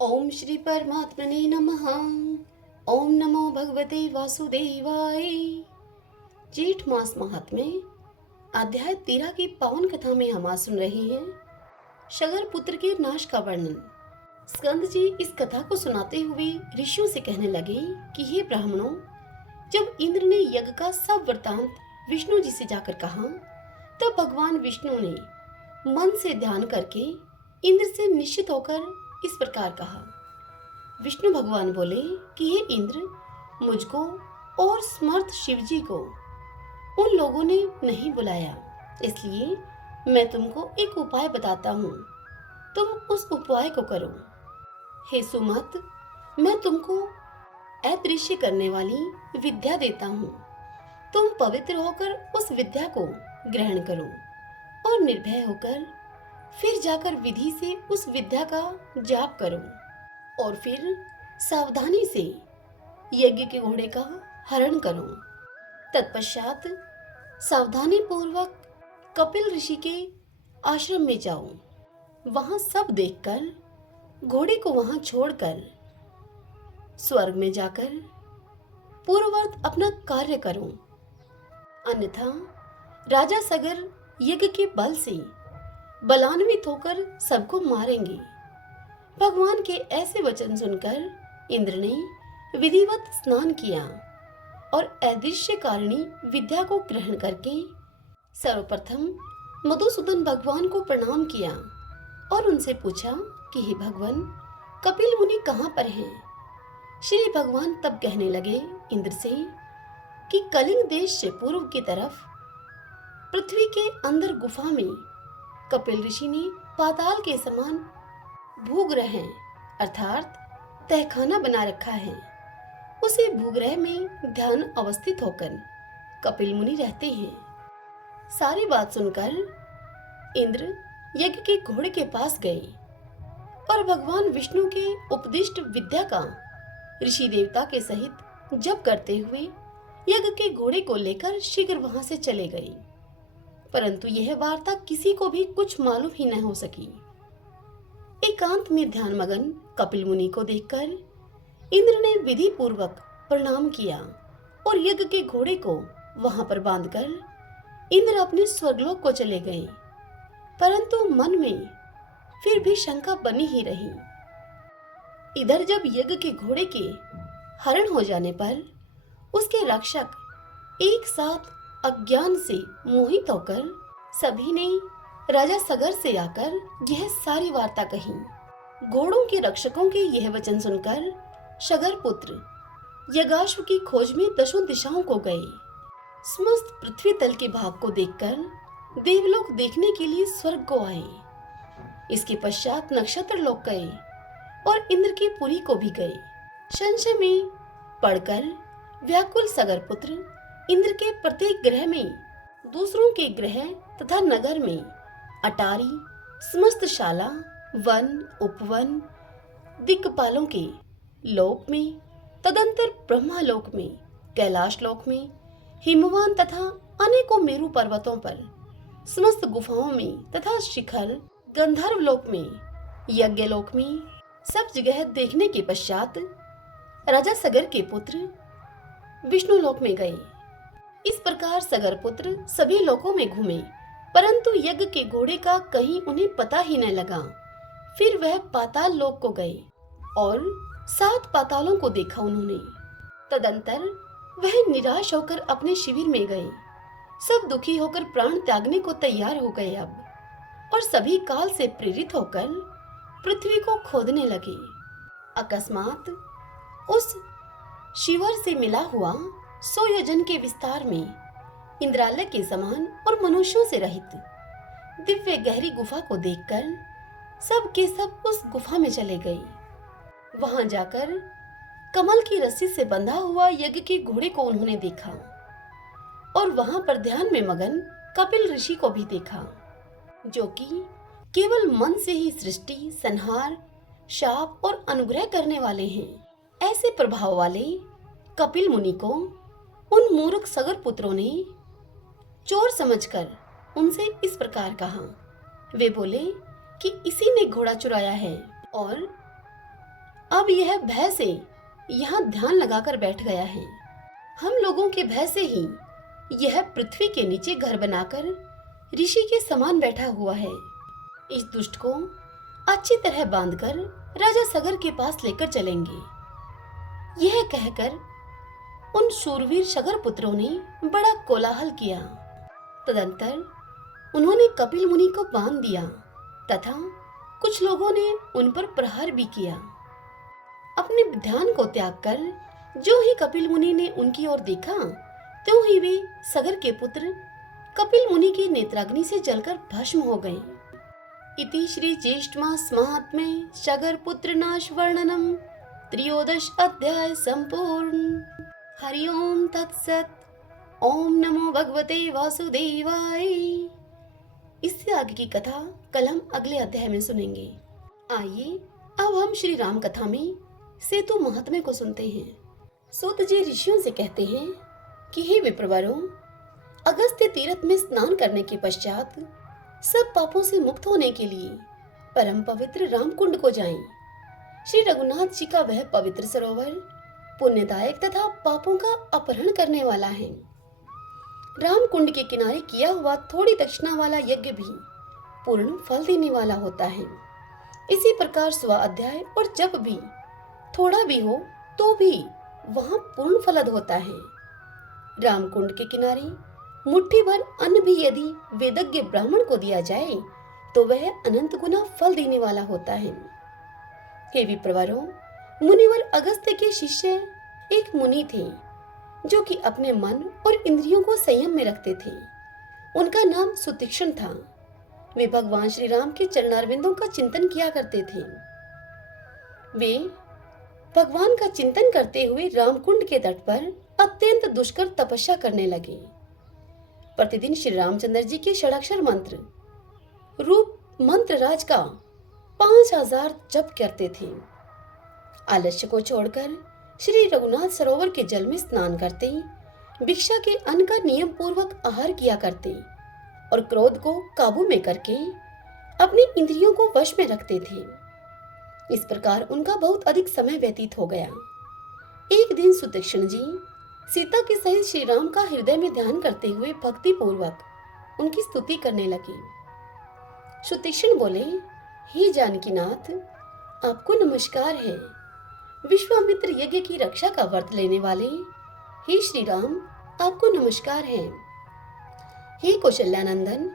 ओम श्री परमात्मने नमः। ओम नमो भगवते वासुदेवाय। जेठ मास महात्म्य अध्याय 13 की पावन कथा में हम आज सुन रहे हैं शगर पुत्र के नाश का वर्णन। स्कंद जी इस कथा को सुनाते हुए ऋषियों से कहने लगे कि हे ब्राह्मणों, जब इंद्र ने यज्ञ का सब वृतांत विष्णु जी से जाकर कहा, तब भगवान विष्णु ने मन से ध्यान करके इंद्र से निश्चित होकर इस प्रकार कहा। विष्णु भगवान बोले कि हे इंद्र, मुझको और समर्थ शिवजी को उन लोगों ने नहीं बुलाया, इसलिए मैं तुमको एक उपाय बताता हूँ, तुम उस उपाय को करो। हे सुमत, मैं तुमको अदृश्य करने वाली विद्या देता हूँ, तुम पवित्र होकर उस विद्या को ग्रहण करो और निर्भय होकर फिर जाकर विधि से उस विद्या का जाप करो और फिर सावधानी से यज्ञ के घोड़े का हरण करो। तत्पश्चात सावधानी पूर्वक कपिल ऋषि के आश्रम में जाओ। वहां सब देखकर घोड़े को वहां छोड़कर स्वर्ग में जाकर पूर्ववत अपना कार्य करो, अन्यथा राजा सगर यज्ञ के बल से बलान्वित होकर सबको मारेंगे। भगवान के ऐसे वचन सुनकर इंद्र ने विधिवत स्नान किया और अदृश्य कारिणी विद्या को ग्रहण करके सर्वप्रथम मधुसूदन भगवान को प्रणाम किया और उनसे पूछा कि हे भगवान, कपिल मुनि कहाँ पर हैं? श्री भगवान तब कहने लगे इंद्र से कि कलिंग देश से पूर्व की तरफ पृथ्वी के अंदर गुफा में कपिल ऋषि ने पाताल के समान भूग्रह अर्थात तहखाना बना रखा है। उसी भूग्रह में ध्यान अवस्थित होकर कपिल मुनि रहते हैं। सारी बात सुनकर इंद्र यज्ञ के घोड़े के पास गए और भगवान विष्णु के उपदिष्ट विद्या का ऋषि देवता के सहित जप करते हुए यज्ञ के घोड़े को लेकर शीघ्र वहां से चले गए। परंतु यह वार्ता किसी को भी कुछ मालूम ही न हो सकी। एकांत में ध्यान मगन कपिल मुनि को देखकर इंद्र ने विधि पूर्वक प्रणाम किया और यज्ञ के घोड़े को वहां पर बांधकर इंद्र अपने स्वर्गलोक को चले गए। परंतु मन में फिर भी शंका बनी ही रही। इधर जब यज्ञ के घोड़े के हरण हो जाने पर उसके रक्षक एक साथ अज्ञान से मोहित होकर सभी ने राजा सगर से आकर यह सारी वार्ता कही। घोड़ों के रक्षकों के यह वचन सुनकर शगर पुत्र यज्ञाश्व की खोज में दशों दिशाओं को गए। समस्त पृथ्वी तल के भाग को देखकर देवलोक देखने के लिए स्वर्ग को आए। इसके पश्चात नक्षत्र लोक गए और इंद्र की पुरी को भी गए। संशय में पड़कर व्याकुल सगर पुत्र इंद्र के प्रत्येक ग्रह में, दूसरों के ग्रह तथा नगर में, अटारी, समस्त शाला, वन, उपवन, दिक्पालों के लोक में, तदंतर ब्रह्मालोक में, कैलाश लोक में, हिमवान तथा अनेकों मेरु पर्वतों पर, समस्त गुफाओं में तथा शिखर गंधर्व लोक में, यज्ञ लोक में, सब जगह देखने के पश्चात राजा सगर के पुत्र विष्णु लोक में गए। इस प्रकार सगर पुत्र सभी लोकों में घूमे, परंतु यज्ञ के घोड़े का कहीं उन्हें पता ही न लगा। फिर वह पाताल लोक को गए और 7 पातालों को देखा उन्होंने। तदंतर वह निराश होकर अपने शिविर में गए। सब दुखी होकर प्राण त्यागने को तैयार हो गए अब, और सभी काल से प्रेरित होकर पृथ्वी को खोदने लगे। अकस्मात उस शिवर से मिला हुआ 100 योजन के विस्तार में इंद्रालय के समान और मनुष्यों से रहित दिव्य गहरी गुफा को देखकर सब के सब उस गुफा में चले गए। वहां जाकर कमल की रस्सी से बंधा हुआ यज्ञ के घोड़े को उन्होंने देखा और वहां पर ध्यान में मगन कपिल ऋषि को भी देखा, जो कि केवल मन से ही सृष्टि, संहार, शाप और अनुग्रह करने वाले हैं। ऐसे प्रभाव वाले कपिल मुनि को उन मूर्ख सगर पुत्रों ने चोर समझकर उनसे इस प्रकार कहा। वे बोले कि इसी ने घोड़ा चुराया है और अब यह भय से यहाँ ध्यान लगाकर बैठ गया है। हम लोगों के भय से ही यह पृथ्वी के नीचे घर बनाकर ऋषि के समान बैठा हुआ है। इस दुष्ट को अच्छी तरह बांधकर राजा सगर के पास लेकर चलेंगे। यह कहकर उन शूरवीर सगर पुत्रों ने बड़ा कोलाहल किया। तदंतर उन्होंने कपिल मुनि को बांध दिया तथा कुछ लोगों ने उन पर प्रहार भी किया। अपने ध्यान को त्याग कर जो ही कपिल मुनि ने उनकी ओर देखा, त्यों ही वे सगर के पुत्र कपिल मुनि की नेत्राग्नि से जलकर भस्म हो गए। इति श्री ज्येष्ठ मास महात्म्ये सगर पुत्र नाश वर्णनम 13 अध्याय संपूर्ण। हरि ओम तत्सत। ओम नमो भगवते वासुदेवाय। इससे आगे की कथा कल हम अगले अध्याय में सुनेंगे। आइए अब हम श्री राम कथा में सेतु महात्म्य को सुनते हैं। सूत जी ऋषियों से कहते हैं कि हे विप्रवरों, अगस्त्य तीर्थ में स्नान करने के पश्चात सब पापों से मुक्त होने के लिए परम पवित्र रामकुंड को जाएं। श्री रघुनाथ जी का वह पवित्र सरोवर पुण्यदायक तथा पापों का अपहरण करने वाला है। रामकुंड के किनारे किया हुआ थोड़ी दक्षिणा वाला यज्ञ भी पूर्ण फल देने वाला होता है। इसी प्रकार स्वा अध्याय और जप भी थोड़ा भी हो तो भी वहाँ पूर्ण फलद होता है। रामकुंड के किनारे मुट्ठी भर अन्न भी यदि वेदज्ञ ब्राह्मण को दिया जाए तो वह अनंत गुना फल देने वाला होता है। हे विप्रवरों, मुनिवर अगस्त्य के शिष्य एक मुनि थे जो कि अपने मन और इंद्रियों को संयम में रखते थे। उनका नाम सुतीक्ष्ण था। वे भगवान श्री राम के चरणारविंदों का चिंतन किया करते थे। वे भगवान का चिंतन करते हुए रामकुंड के तट पर अत्यंत दुष्कर तपस्या करने लगे। प्रतिदिन श्री रामचंद्र जी के षडाक्षर मंत्र रूप मंत्र राज का 5000 जप करते थे। आलस्य को छोड़कर श्री रघुनाथ सरोवर के जल में स्नान करते, भिक्षा के अन्न का नियम पूर्वक आहार किया करते और क्रोध को काबू में करके अपनी इंद्रियों को वश में रखते थे। इस प्रकार उनका बहुत अधिक समय व्यतीत हो गया। एक दिन सुतीक्ष्ण जी सीता के सहित श्री राम का हृदय में ध्यान करते हुए भक्ति पूर्वक उनकी स्तुति करने लगे। सुतीक्ष्ण बोले, हे जानकीनाथ, आपको नमस्कार है। विश्वामित्र यज्ञ की रक्षा का व्रत लेने वाले हे श्री राम, आपको नमस्कार है। हे कौशल्यानंदन,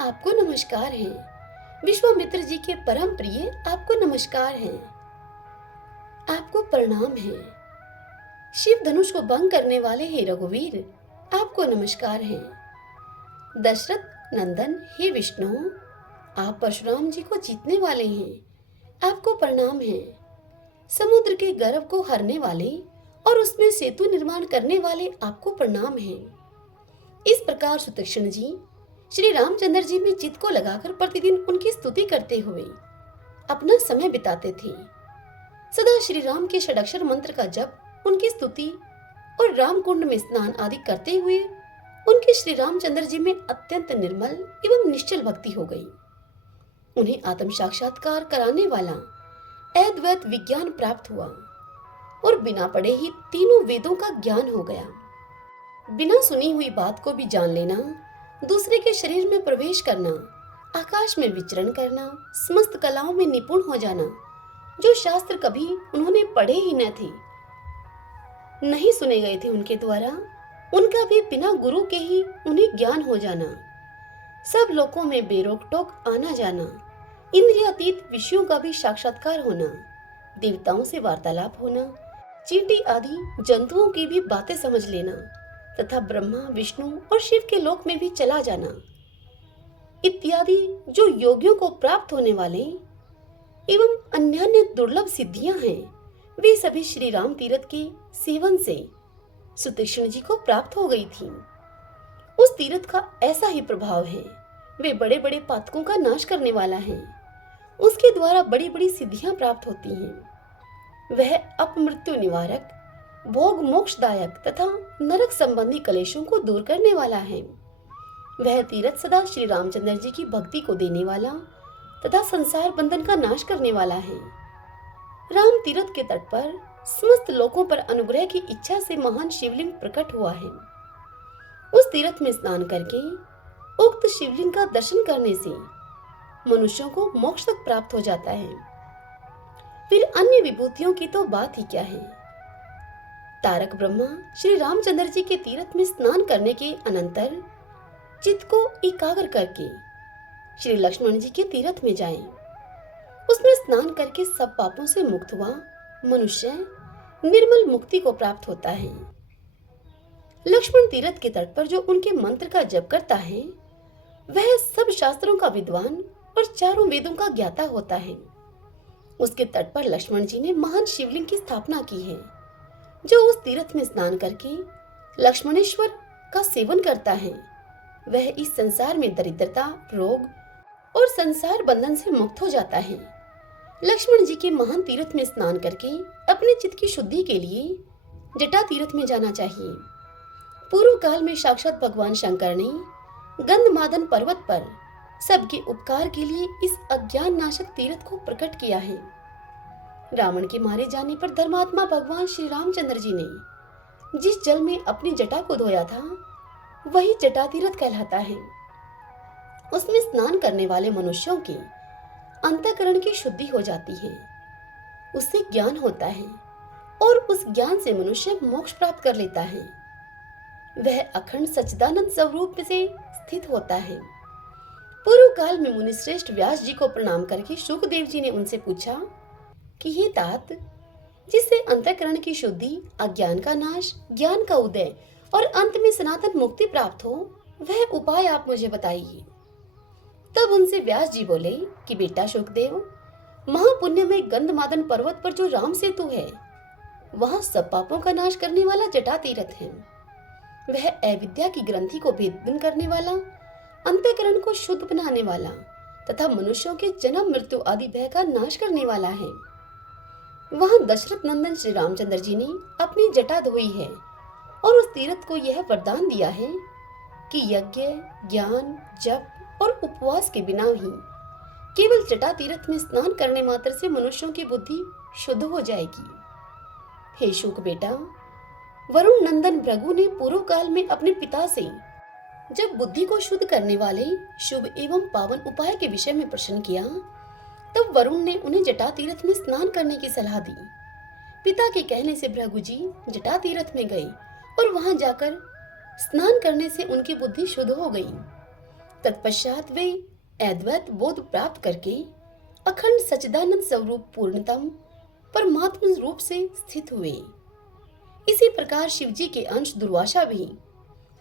आपको नमस्कार है। विश्वामित्र जी के परम प्रिय, आपको नमस्कार है, आपको प्रणाम है। शिव धनुष को भंग करने वाले हे रघुवीर, आपको नमस्कार है। दशरथ नंदन हे विष्णु, आप परशुराम जी को जीतने वाले हैं, आपको प्रणाम है। समुद्र के गर्भ को हरने वाले और उसमें सेतु निर्माण करने वाले, आपको प्रणाम है। इस प्रकार सुतीक्ष्ण जी श्री रामचंद्र जी में चित्त को लगाकर प्रतिदिन उनकी स्तुति करते हुए अपना समय बिताते थे। सदा श्री राम के षडाक्षर मंत्र का जप, उनकी स्तुति और रामकुंड में स्नान आदि करते हुए उनके श्री रामचंद्र जी में अत्यंत निर्मल एवं निश्चल भक्ति हो गई। उन्हें आत्म साक्षात्कार कराने वाला अद्वैत विज्ञान प्राप्त हुआ और बिना पढ़े ही तीनों वेदों का ज्ञान हो गया। बिना सुनी हुई बात को भी जान लेना, दूसरे के शरीर में प्रवेश करना, आकाश में विचरण करना, समस्त कलाओं में निपुण हो जाना, जो शास्त्र कभी उन्होंने पढ़े ही न थे, नहीं सुने गए थे उनके द्वारा, उनका भी बिना गुरु के ही उन्हें ज्ञान हो जाना, सब लोकों में बेरोक टोक आना जाना, इंद्रियातीत विषयों का भी साक्षात्कार होना, देवताओं से वार्तालाप होना, चींटी आदि जंतुओं की भी बातें समझ लेना तथा ब्रह्मा विष्णु और शिव के लोक में भी चला जाना इत्यादि जो योगियों को प्राप्त होने वाले एवं अन्य दुर्लभ सिद्धियां हैं, वे सभी श्री राम तीर्थ के सेवन से सुतीक्ष्ण जी को प्राप्त हो गई थी। उस तीर्थ का ऐसा ही प्रभाव है, वे बड़े बड़े पातकों का नाश करने वाला है, उसके द्वारा बड़ी बड़ी सिद्धियां प्राप्त होती हैं। वह अपमृत्यु निवारक, भोग मोक्षदायक तथा नरक संबंधी कलेशों को दूर करने वाला है। वह तीर्थ सदा श्री रामचंद्र जी की भक्ति को देने वाला तथा संसार बंधन का नाश करने वाला है। राम तीर्थ के तट पर समस्त लोगों पर अनुग्रह की इच्छा से महान शिवलिंग प्रकट हुआ है। उस तीर्थ में स्नान करके उक्त शिवलिंग का दर्शन करने से मनुष्यों को मोक्ष तक प्राप्त हो जाता है। फिर अन्य विभूतियों की तो बात ही क्या है। तारक ब्रह्मा श्री रामचंद्र जी के तीर्थ में स्नान करने के अनंतर चित्त को एकाग्र करके श्री लक्ष्मण जी के तीर्थ में जाएं। उसमें स्नान करके सब पापों से मुक्त हुआ मनुष्य निर्मल मुक्ति को प्राप्त होता है। लक्ष्मण तीर्थ के तट पर जो उनके मंत्र का जप करता है वह सब शास्त्रों का विद्वान और चारों वेदों का ज्ञाता होता है। उसके तट पर लक्ष्मण जी ने महान शिवलिंग की स्थापना की है, जो उस तीर्थ में स्नान करके लक्ष्मणेश्वर का सेवन करता है वह इस संसार में दरिद्रता, रोग और संसार बंधन से मुक्त हो जाता है। लक्ष्मण जी के महान तीर्थ में स्नान करके अपने चित्त की शुद्धि के लिए जटा तीर्थ में जाना चाहिए। पूर्व काल में साक्षात भगवान शंकर ने गंधमादन पर्वत पर सबके उपकार के लिए इस अज्ञान नाशक तीर्थ को प्रकट किया है। रावण के मारे जाने पर धर्मात्मा भगवान श्री रामचंद्र जी ने जिस जल में अपनी जटा को धोया था वही जटा तीर्थ कहलाता है। उसमें स्नान करने वाले मनुष्यों के अंतःकरण की शुद्धि हो जाती है, उससे ज्ञान होता है और उस ज्ञान से मनुष्य मोक्ष प्राप्त कर लेता है। वह अखंड सच्चिदानंद स्वरूप से स्थित होता है। पूर्व काल में मुनि श्रेष्ठ व्यास जी को प्रणाम करके शुकदेव जी ने उनसे पूछा कि हे तात, जिससे अंतःकरण की शुद्धि, अज्ञान का नाश, ज्ञान का उदय और अंत में सनातन मुक्ति प्राप्त हो, वह उपाय आप मुझे बताइए। तब उनसे व्यास जी बोले कि बेटा शुकदेव, महापुण्य में गंधमादन पर्वत पर जो राम सेतु है वहां सब पापों का नाश करने वाला जटा तीर्थ है। वह अविद्या की ग्रंथि को भेदन करने वाला, अंतःकरण को शुद्ध बनाने वाला तथा मनुष्यों के जन्म मृत्यु आदि भय का नाश करने वाला है। वहां दशरथ नंदन श्री रामचंद्र जी ने अपनी जटा धोई है और उस तीर्थ को यह वरदान दिया है कि यज्ञ, ज्ञान, जप और उपवास के बिना ही केवल जटा तीर्थ में स्नान करने मात्र से मनुष्यों की बुद्धि शुद्ध हो जाएगी। हे शुक बेटा, वरुण नंदन भृगु ने पूर्व काल में अपने पिता से जब बुद्धि को शुद्ध करने वाले शुभ एवं पावन उपाय के विषय में प्रश्न किया, तब वरुण ने उन्हें जटा तीर्थ में स्नान करने की सलाह दी। पिता के कहने से भृगु जी जटा तीर्थ में गए और वहां जाकर स्नान करने से उनकी बुद्धि शुद्ध हो गई। तत्पश्चात वे अद्वैत बोध प्राप्त करके अखंड सच्चिदानंद स्वरूप पूर्णतम परमात्मा रूप से स्थित हुए। इसी प्रकार शिवजी के अंश दुर्वासा भी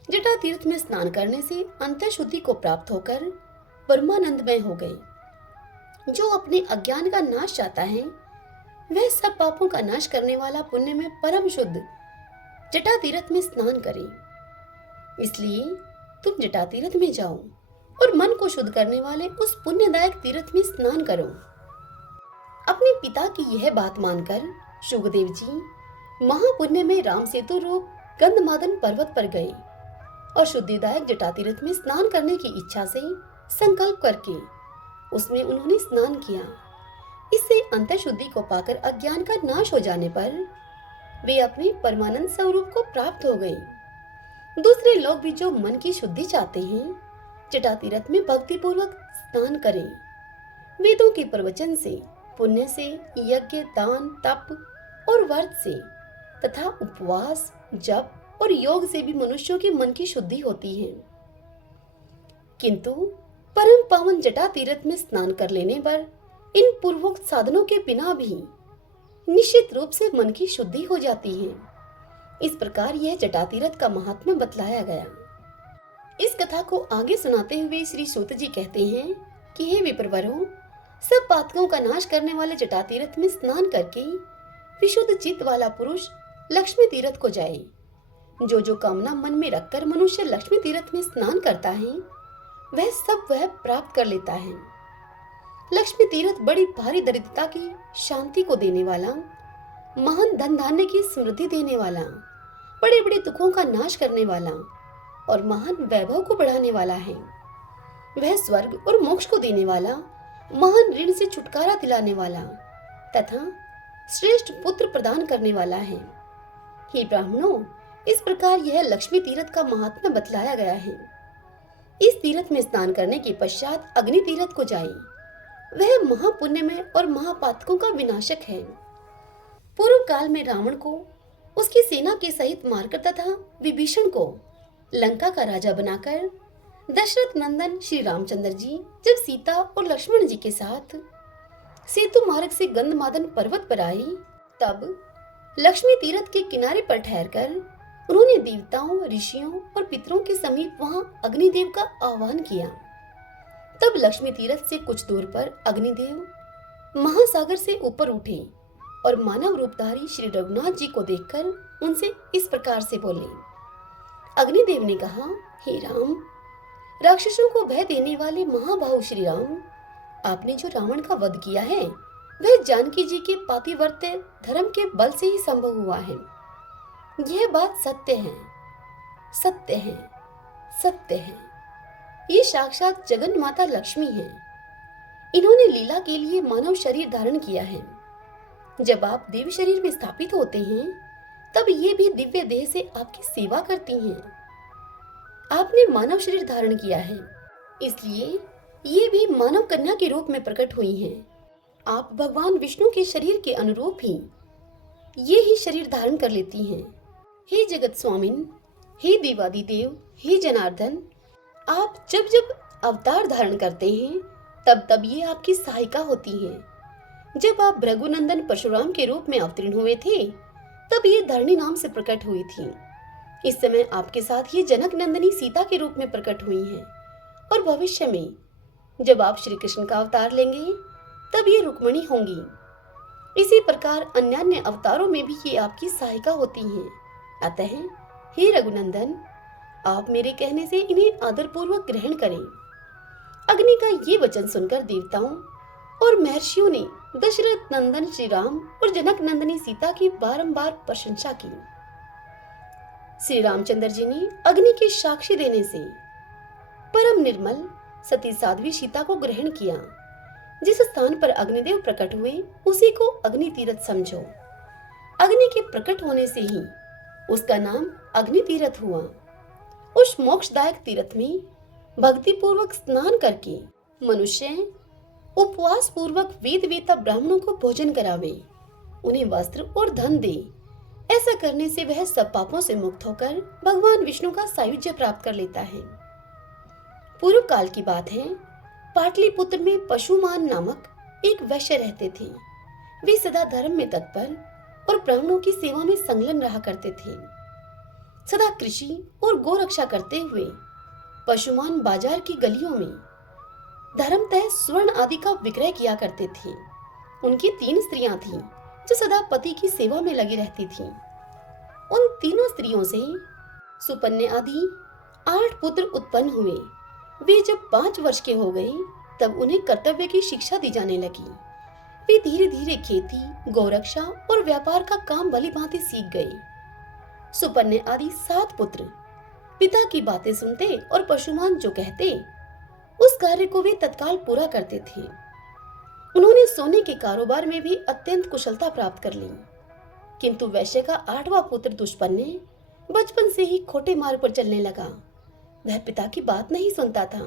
जटा तीर्थ में स्नान करने से अंतः शुद्धि को प्राप्त होकर परमानंदमय हो गए। जो अपने अज्ञान का नाश चाहता है वह सब पापों का नाश करने वाला पुण्य में परम शुद्ध जटा तीर्थ में स्नान करे। इसलिए तुम जटा तीर्थ में जाओ और मन को शुद्ध करने वाले उस पुण्यदायक तीर्थ में स्नान करो। अपने पिता की यह बात मानकर शुकदेव जी महापुण्य में राम सेतु रूप गंधमादन पर्वत पर गए और शुद्धिदायक जटा तीर्थ में स्नान करने की इच्छा से संकल्प करके उसमें उन्होंने स्नान किया। इससे अंतः शुद्धि को पाकर अज्ञान का नाश हो जाने पर वे अपने परमानंद स्वरूप को प्राप्त हो गए। दूसरे लोग भी जो मन की शुद्धि चाहते हैं जटा तीर्थ में भक्ति पूर्वक स्नान करें। वेदों के प्रवचन से, पुण्य से, यज्ञ, दान, तप और व्रत से तथा उपवास, जप और योग से भी मनुष्यों के मन की शुद्धि होती है। किंतु परम पावन जटा तीर्थ में स्नान कर लेने पर इन पूर्वोक्त साधनों के बिना भी निश्चित रूप से मन की शुद्धि हो जाती है। इस प्रकार यह जटा तीर्थ का महात्म्य बतलाया गया। इस कथा को आगे सुनाते हुए श्री सूत जी कहते हैं कि हे विप्रवरों, सब पातकों का नाश करने वाले जटा तीर्थ में स्नान करके विशुद्ध चित्त वाला पुरुष लक्ष्मी तीर्थ को जाए। जो कामना मन में रखकर मनुष्य लक्ष्मी तीर्थ में स्नान करता है वह प्राप्त कर लेता है। लक्ष्मी तीर्थ बड़ी भारी दरिद्रता की शांति को देने वाला, महान धन धान्य की समृद्धि देने वाला, बड़े बड़े दुखों का नाश करने वाला और महान वैभव को बढ़ाने वाला है। वह स्वर्ग और मोक्ष को देने वाला, महान ऋण से छुटकारा दिलाने वाला तथा श्रेष्ठ पुत्र प्रदान करने वाला है। हे ब्राह्मणों, इस प्रकार यह लक्ष्मी तीर्थ का महात्म्य बतलाया गया है। इस तीर्थ में स्नान करने के पश्चात अग्नि तीर्थ को जाए, वह महापुण्यमय और महापातकों का विनाशक है। पूर्व काल में रावण को उसकी सेना के सहित मारकर तथा विभीषण को लंका का राजा बनाकर दशरथ नंदन श्री रामचंद्र जी जब सीता और लक्ष्मण जी के साथ सेतु मार्ग से गंधमादन पर्वत पर आए, तब लक्ष्मी तीर्थ के किनारे पर ठहरकर उन्होंने देवताओं, ऋषियों और पितरों के समीप वहां अग्निदेव का आह्वान किया। तब लक्ष्मी तीर्थ से कुछ दूर पर अग्निदेव महासागर से ऊपर उठे और मानव रूपधारी श्री रघुनाथ जी को देखकर उनसे इस प्रकार से बोले। अग्निदेव ने कहा, हे राम, राक्षसों को भय देने वाले महाबाहु श्री राम, आपने जो रावण का वध किया है वह जानकी जी के पातिव्रत्य धर्म के बल से ही संभव हुआ है। यह बात सत्य है, सत्य है, सत्य है। ये साक्षात जगन माता लक्ष्मी है। इन्होंने लीला के लिए मानव शरीर धारण किया है। जब आप देव शरीर में स्थापित होते हैं, तब ये भी दिव्य देह से आपकी सेवा करती हैं। आपने मानव शरीर धारण किया है, इसलिए ये भी मानव कन्या के रूप में प्रकट हुई हैं। आप भगवान विष्णु के शरीर के अनुरूप ही ये ही शरीर धारण कर लेती हैं। हे जगत स्वामिन, हे देवादिदेव, हे जनार्दन, आप जब जब अवतार धारण करते हैं तब तब ये आपकी सहायिका होती हैं। जब आप भृगुनंदन परशुराम के रूप में अवतीर्ण हुए थे, तब ये धरणी नाम से प्रकट हुई थी। इस समय आपके साथ ये जनक नंदिनी सीता के रूप में प्रकट हुई हैं, और भविष्य में जब आप श्री कृष्ण का अवतार लेंगे तब ये रुक्मिणी होंगी। इसी प्रकार अन्य अन्य अवतारों में भी ये आपकी सहायिका होती हैं। अतः हे रघुनंदन, आप मेरे कहने से इन्हें आदरपूर्वक ग्रहण करें। अग्नि का ये वचन सुनकर देवताओं और महर्षियों ने दशरथ नंदन श्री राम और जनक नंदिनी सीता की बारंबार प्रशंसा की। श्री रामचंद्र जी ने अग्नि के साक्षी देने से परम निर्मल सती साध्वी सीता को ग्रहण किया। जिस स्थान पर अग्निदेव प्रकट हुए उसी को अग्नि तीर्थ समझो। अग्नि के प्रकट होने से ही उसका नाम अग्नि तीर्थ हुआ। उस मोक्षदायक तीर्थ में भक्ति पूर्वक स्नान करके मनुष्य उपवास पूर्वक वेद वेता ब्राह्मणों को भोजन करावे, उन्हें वस्त्र और धन दे। ऐसा करने से वह सब पापों से मुक्त होकर भगवान विष्णु का सायुज्य प्राप्त कर लेता है। पूर्व काल की बात है, पाटलिपुत्र में पशुमान नामक एक वैश्य रहते थे। वे सदा धर्म में तत्पर और ब्राह्मणों की सेवा में संलग्न रहा करते थे। सदा कृषि और गो रक्षा करते हुए पशुमान बाजार की गलियों में धर्मतः स्वर्ण आदि का विक्रय किया करते थे। उनकी 3 स्त्रियां थीं जो सदा पति की सेवा में लगी रहती थीं। उन तीनों स्त्रियों से सुपन्ने आदि 8 पुत्र उत्पन्न हुए। वे जब 5 वर्ष के हो गए तब उन्हें कर्तव्य की शिक्षा दी जाने लगी। वे धीरे धीरे खेती, गौरक्षा और व्यापार का काम भली भांति सीख गए। सुपन्ने आदि 7 पुत्र पिता की बातें सुनते और पशुमान जो कहते उस कार्य को वे तत्काल पूरा करते थे। उन्होंने सोने के कारोबार में भी अत्यंत कुशलता प्राप्त कर ली। किंतु वैश्य का 8वां पुत्र दुष्पन्ने बचपन से ही खोटे मार्ग पर चलने लगा। वह पिता की बात नहीं सुनता था।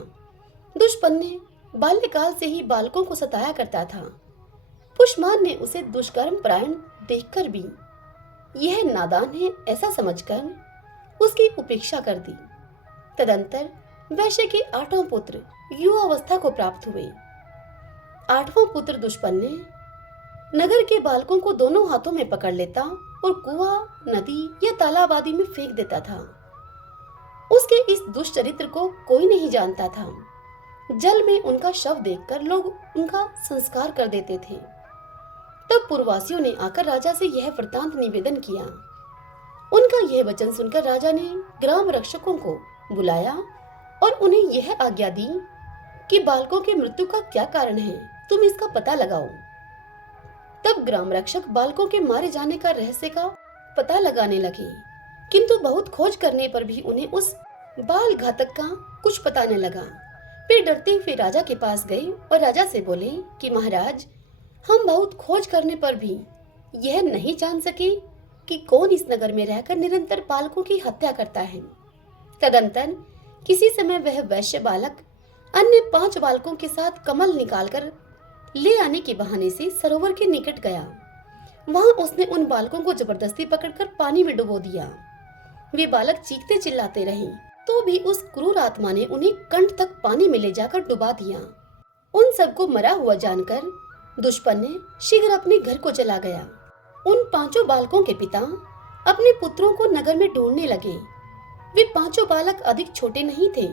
दुष्पन्ने बाल्यकाल से ही बालकों को सताया करता था। पुष्मान ने उसे दुष्कर्म परायण देखकर भी यह नादान है ऐसा समझकर उसकी उपेक्षा कर दी। तदंतर वैश्य के 8वां पुत्र युवावस्था को प्राप्त हुए। 8वां पुत्र दुष्पन्ने नगर के बालकों को दोनों हाथों में पकड़ लेता और कुआं, नदी या तालाब आदि में फेंक देता था। उसके इस दुष्चरित्र को कोई नहीं जानता था। जल में उनका शव देखकर लोग उनका संस्कार कर देते थे। तब पुरवासियों ने आकर राजा से यह वृतांत निवेदन किया। उनका यह वचन सुनकर राजा ने ग्राम रक्षकों को बुलाया और उन्हें यह आज्ञा दी कि बालकों की मृत्यु का क्या कारण है, तुम इसका पता लगाओ। तब ग्राम रक्षक बालकों के मारे जाने का रहस्य का पता लगाने लगे, किंतु बहुत खोज करने पर भी उन्हें उस बाल घातक का कुछ पता न लगा। वे डरते हुए राजा के पास गए और राजा से बोले कि महाराज, हम बहुत खोज करने पर भी यह नहीं जान सके कि कौन इस नगर में रहकर निरंतर बालकों की हत्या करता है। तदंतर किसी समय वह वैश्य बालक अन्य 5 बालकों के साथ कमल निकालकर ले आने के बहाने से सरोवर के निकट गया। वहां उसने उन बालकों को जबरदस्ती पकड़कर पानी में डुबो दिया। वे बालक चीखते चिल्लाते रहे, तो भी उस क्रूर आत्मा ने उन्हें कंठ तक पानी में ले जाकर डुबा दिया। उन सबको मरा हुआ जानकर दुष्पन्न शीघ्र अपने घर को चला गया। उन 5 बालकों के पिता अपने पुत्रों को नगर में ढूंढने लगे। वे 5 बालक अधिक छोटे नहीं थे।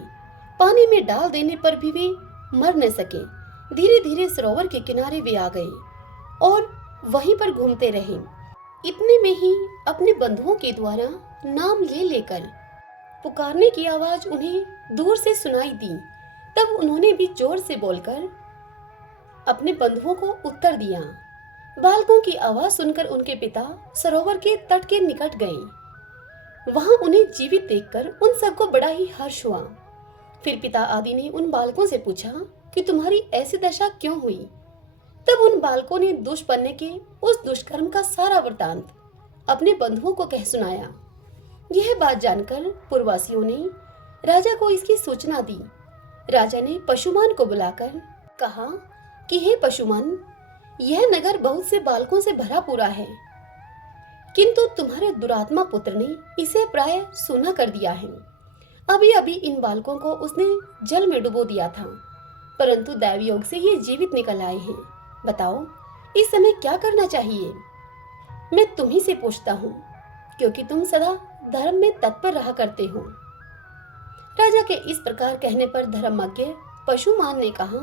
पानी में डाल देने पर भी वे मर न सके। धीरे धीरे सरोवर के किनारे वे आ गए और वहीं पर घूमते रहे। इतने में ही अपने बंधुओं के द्वारा नाम ले लेकर पुकारने की आवाज उन्हें दूर से सुनाई दी। तब उन्होंने भी जोर से बोलकर अपने बंधुओं को उत्तर दिया। बालकों की आवाज सुनकर उनके पिता सरोवर के तट के निकट गए। वहां उन्हें जीवित देखकर उन सबको बड़ा ही हर्ष हुआ। फिर पिता आदि ने उन बालकों से पूछा कि तुम्हारी ऐसी दशा क्यों हुई। तब उन बालकों ने दुष्पन्न के उस दुष्कर्म का सारा वृतांत अपने बंधुओं को कह सुनाया। यह बात जानकर पुरवासियों ने राजा को इसकी सूचना दी। राजा ने पशुमान को बुलाकर कहा कि हे पशुमान, यह नगर बहुत से बालकों से भरा पूरा है, किंतु तुम्हारे दुरात्मा पुत्र ने इसे प्राय सूना कर दिया है। अभी अभी इन बालकों को उसने जल में डुबो दिया था, परंतु दैव योग से ये जीवित निकल आए हैं। बताओ इस समय क्या करना चाहिए? मैं तुम्ही से पूछता हूँ, क्योंकि तुम सदा धर्म में तत्पर रहा करते हो। राजा के इस प्रकार कहने पर धर्मज्ञ पशुमान ने कहा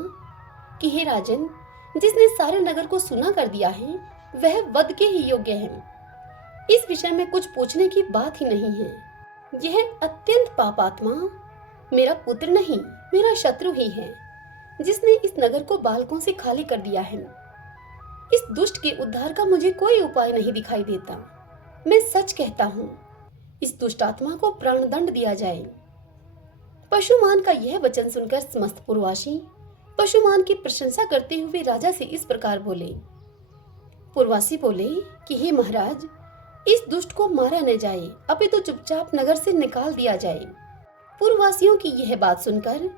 कि हे राजन, जिसने सारे नगर को सुना कर दिया है वह वध के ही योग्य है। इस विषय में कुछ पूछने की बात ही नहीं है। यह अत्यंत पापात्मा मेरा पुत्र नहीं, मेरा शत्रु ही है, जिसने इस नगर को बालकों से खाली कर दिया है। इस दुष्ट के उद्धार का मुझे कोई उपाय नहीं दिखाई देता। मैं सच कहता हूँ, इस दुष्ट आत्मा को प्राणदंड दिया जाए। पशुमान का यह वचन सुनकर समस्त पुरवासी पशुमान की प्रशंसा करते हुए राजा से इस प्रकार बोले। पुरवासी बोले कि हे महाराज, इस दुष्ट को मारा न जाए, अपितु चुपचाप नगर से निकाल दिया जाए। पुरवासियों की यह बात सुनकर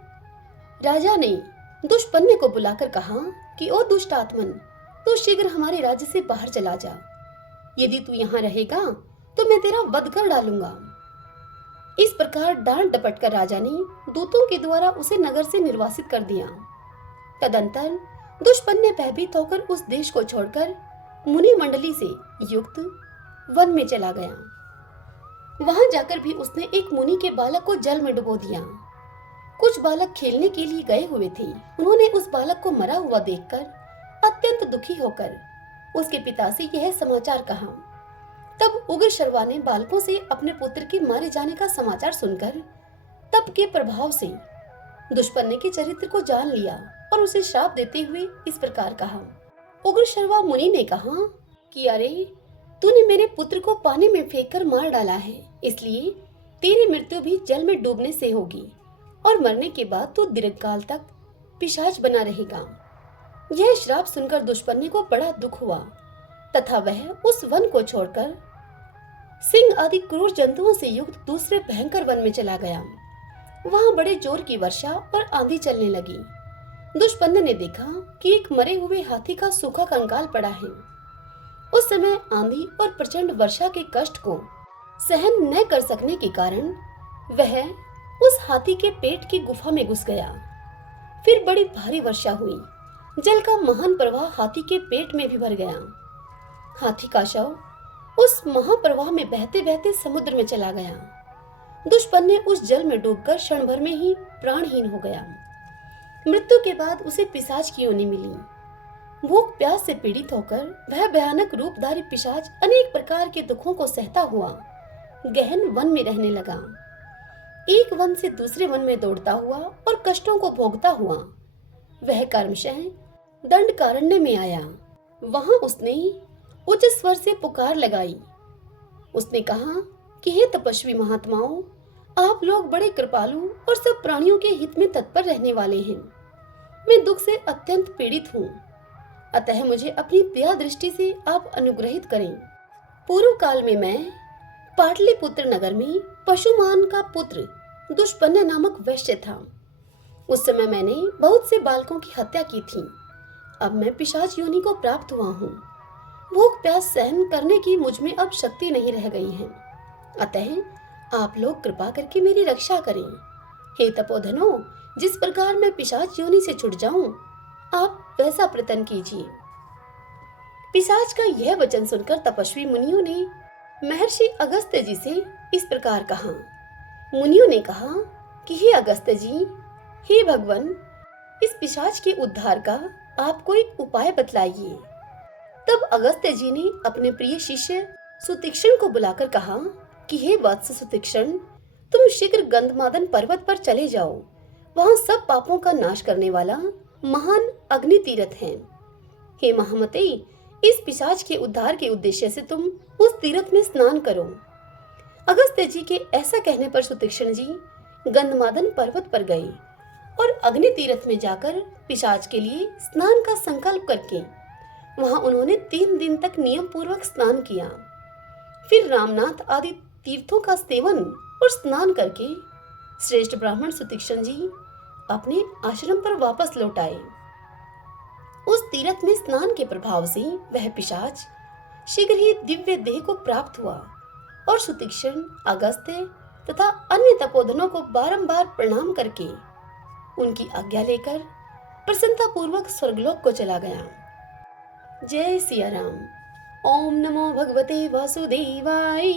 राजा ने दुष्पन्न को बुलाकर कहा कि ओ दुष्ट आत्मन, तू शीघ्र हमारे राज्य से बाहर चला जा। यदि तू यहाँ रहेगा तो मैं तेरा वध कर डालूंगा। इस प्रकार डांट डपट कर राजा ने दूतों के द्वारा उसे नगर से निर्वासित कर दिया। तदंतर दुष्पन्न भयभीत होकर उस देश को छोड़कर मुनि मंडली से युक्त वन में चला गया। वहां जाकर भी उसने एक मुनि के बालक को जल में डुबो दिया। कुछ बालक खेलने के लिए गए हुए थे। उन्होंने उस बालक को मरा हुआ देखकर अत्यंत दुखी होकर उसके पिता से यह समाचार कहा। तब उग्र शर्वा ने बालकों से अपने पुत्र के मारे जाने का समाचार सुनकर तप के प्रभाव से दुष्पन्न के चरित्र को जान लिया और उसे श्राप देते हुए इस प्रकार कहा। उग्र शर्वा मुनि ने कहा कि अरे, तूने मेरे पुत्र को पानी में फेंककर मार डाला है, इसलिए तेरी मृत्यु भी जल में डूबने से होगी और मरने के बाद तू दीर्घकाल तक पिशाच बना रहेगा। यह श्राप सुनकर दुष्पन्न को बड़ा दुख हुआ तथा वह उस वन को छोड़कर सिंह आदि क्रूर जंतुओं से युक्त दूसरे भयंकर वन में चला गया। वहां बड़े जोर की वर्षा और आंधी चलने लगी। दुष्पन्न ने देखा कि एक मरे हुए हाथी का सूखा कंकाल पड़ा है। उस समय आंधी और प्रचंड वर्षा के कष्ट को सहन न कर सकने के कारण वह उस हाथी के पेट की गुफा में घुस गया। फिर बड़ी भारी वर्षा हुई। जल का महान प्रवाह हाथी के पेट में भी भर गया। हाथी का शव उस महाप्रवाह में बहते बहते समुद्र में चला गया। दुष्पन्न उस जल में डूबकर क्षण भर में ही प्राणहीन हो गया। मृत्यु के बाद उसे पिशाच की योनि मिली। भूख प्यास से पीड़ित होकर वह भयानक रूपधारी पिशाच अनेक प्रकार के दुखों को सहता हुआ गहन वन में रहने लगा। एक वन से दूसरे वन में दौड़ता हुआ और कष्टों को भोगता हुआ वह कर्मशः दंडकारण्य में आया। वहां उसने उच्च स्वर से पुकार लगाई। उसने कहा कि हे तपस्वी महात्माओं, आप लोग बड़े कृपालु और सब प्राणियों के हित में तत्पर रहने वाले हैं। मैं दुख से अत्यंत पीड़ित हूँ। अतः मुझे अपनी दया दृष्टि से आप अनुग्रहित करें। पूर्व काल में मैं पाटलिपुत्र नगर में पशुमान का पुत्र दुष्पन्न नामक वैश्य था। उस समय मैंने बहुत से बालकों की हत्या की थी। अब मैं पिशाच योनि को प्राप्त हुआ हूँ। भूख प्यास सहन करने की मुझ में अब शक्ति नहीं रह गई है। अतः आप लोग कृपा करके मेरी रक्षा करें। हे तपोधनो, जिस प्रकार मैं पिशाच योनि से छुट जाऊं, आप वैसा प्रयत्न कीजिए। पिशाच का यह वचन सुनकर तपस्वी मुनियों ने महर्षि अगस्त्य जी से इस प्रकार कहा। मुनियों ने कहा कि हे अगस्त्य जी, हे भगवान, इस पिशाच के उद्धार का आप कोई उपाय बतलाइए। तब अगस्त्य जी ने अपने प्रिय शिष्य सुतीक्ष्ण को बुलाकर कहा कि हे वत्स सुतीक्ष्ण, तुम शीघ्र गंधमादन पर्वत पर चले जाओ। वहां सब पापों का नाश करने वाला महान अग्नि तीर्थ है। हे महामते, इस पिशाच के उद्धार के उद्देश्य से तुम उस तीर्थ में स्नान करो। अगस्त्य जी के ऐसा कहने पर सुतीक्ष्ण जी गंधमादन पर्वत पर गए और अग्नि तीर्थ में जाकर पिशाच के लिए स्नान का संकल्प करके वहां उन्होंने 3 दिन तक नियम पूर्वक स्नान किया। फिर रामनाथ आदि तीर्थों का सेवन और स्नान करके श्रेष्ठ ब्राह्मण सुतीक्ष्ण जी अपने आश्रम पर वापस लौट आए। उस तीर्थ में स्नान के प्रभाव से वह पिशाच शीघ्र ही दिव्य देह को प्राप्त हुआ और सुतीक्ष्ण, अगस्त्य तथा अन्य तपोधनों को बारंबार प्रणाम करके उनकी आज्ञा लेकर प्रसन्नता पूर्वक स्वर्गलोक को चला गया। जय सिया राम। ओम नमो भगवते वासुदेवाय।